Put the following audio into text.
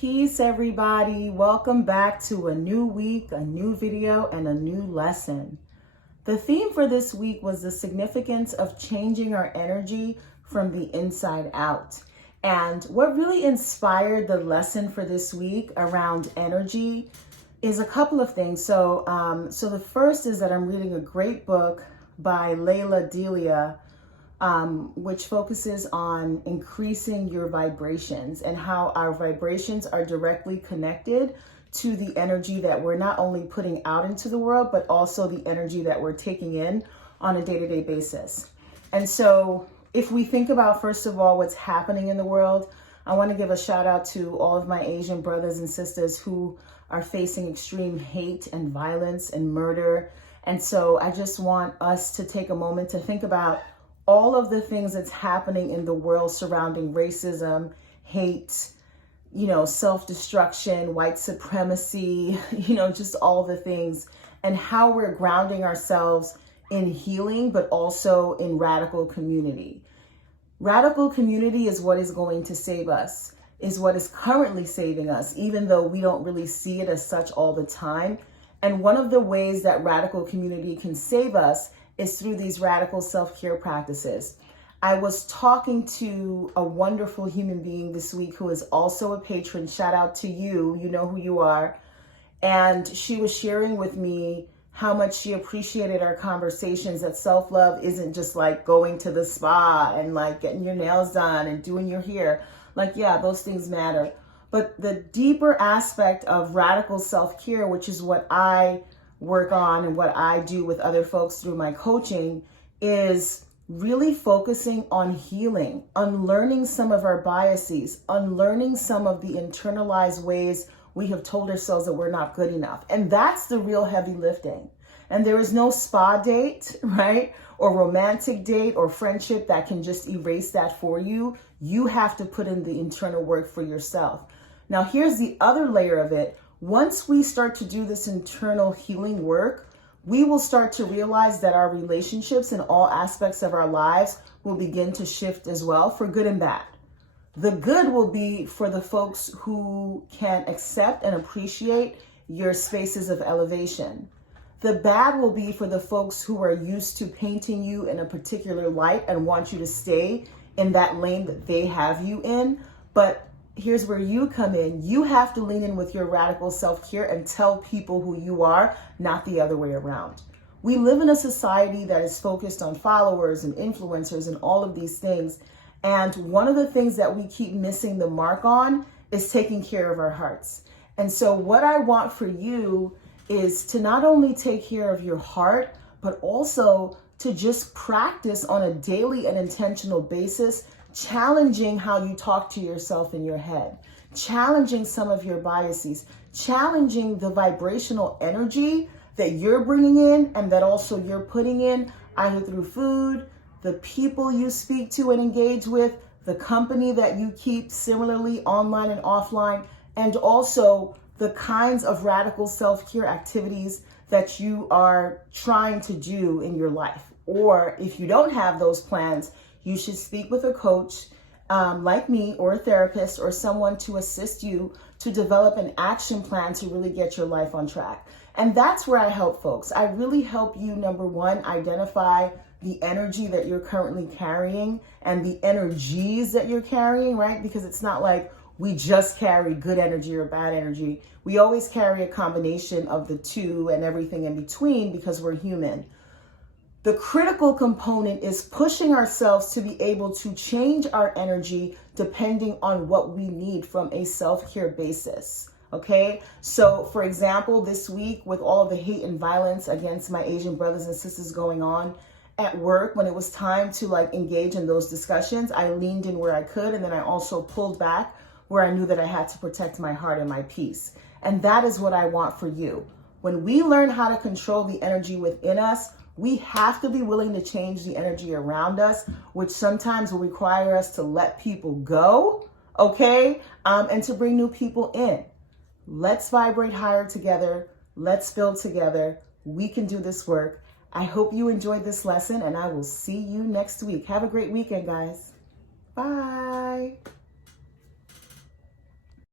Peace, everybody. Welcome back to a new week, a new video, and a new lesson. The theme for this week was the significance of changing our energy from the inside out. And what really inspired the lesson for this week around energy is a couple of things. So the first is that I'm reading a great book by Laila Delia, which focuses on increasing your vibrations and how our vibrations are directly connected to the energy that we're not only putting out into the world, but also the energy that we're taking in on a day-to-day basis. And so if we think about, first of all, what's happening in the world, I want to give a shout out to all of my Asian brothers and sisters who are facing extreme hate and violence and murder. And so I just want us to take a moment to think about all of the things that's happening in the world surrounding racism, hate, self-destruction, white supremacy, just all the things, and how we're grounding ourselves in healing, but also in radical community. Radical community is what is going to save us, is what is currently saving us, even though we don't really see it as such all the time. And one of the ways that radical community can save us is through these radical self-care practices. I was talking to a wonderful human being this week who is also a patron. Shout out to you. You know who you are. And she was sharing with me how much she appreciated our conversations, that self-love isn't just like going to the spa and like getting your nails done and doing your hair. Like, yeah, those things matter. But the deeper aspect of radical self-care, which is what I work on and what I do with other folks through my coaching, is really focusing on healing, unlearning some of our biases, unlearning some of the internalized ways we have told ourselves that we're not good enough. And that's the real heavy lifting. And there is no spa date, right? Or romantic date or friendship that can just erase that for you. You have to put in the internal work for yourself. Now, here's the other layer of it. Once we start to do this internal healing work, we will start to realize that our relationships in all aspects of our lives will begin to shift as well, for good and bad. The good will be for the folks who can accept and appreciate your spaces of elevation. The bad will be for the folks who are used to painting you in a particular light and want you to stay in that lane that they have you in. But here's where you come in. You have to lean in with your radical self-care and tell people who you are, not the other way around. We live in a society that is focused on followers and influencers and all of these things. And one of the things that we keep missing the mark on is taking care of our hearts. And so what I want for you is to not only take care of your heart, but also to just practice on a daily and intentional basis, challenging how you talk to yourself in your head, challenging some of your biases, challenging the vibrational energy that you're bringing in and that also you're putting in, either through food, the people you speak to and engage with, the company that you keep similarly online and offline, and also the kinds of radical self-care activities that you are trying to do in your life. Or if you don't have those plans, you should speak with a coach like me, or a therapist, or someone to assist you to develop an action plan to really get your life on track. And that's where I help folks. I really help you, number one, identify the energy that you're currently carrying and the energies that you're carrying, right? Because it's not like we just carry good energy or bad energy. We always carry a combination of the two and everything in between because we're human. The critical component is pushing ourselves to be able to change our energy depending on what we need from a self-care basis. Okay. So for example, this week with all of the hate and violence against my Asian brothers and sisters going on at work, when it was time to engage in those discussions, I leaned in where I could. And then I also pulled back where I knew that I had to protect my heart and my peace. And that is what I want for you. When we learn how to control the energy within us, we have to be willing to change the energy around us, which sometimes will require us to let people go, okay? And to bring new people in. Let's vibrate higher together. Let's build together. We can do this work. I hope you enjoyed this lesson, and I will see you next week. Have a great weekend, guys. Bye.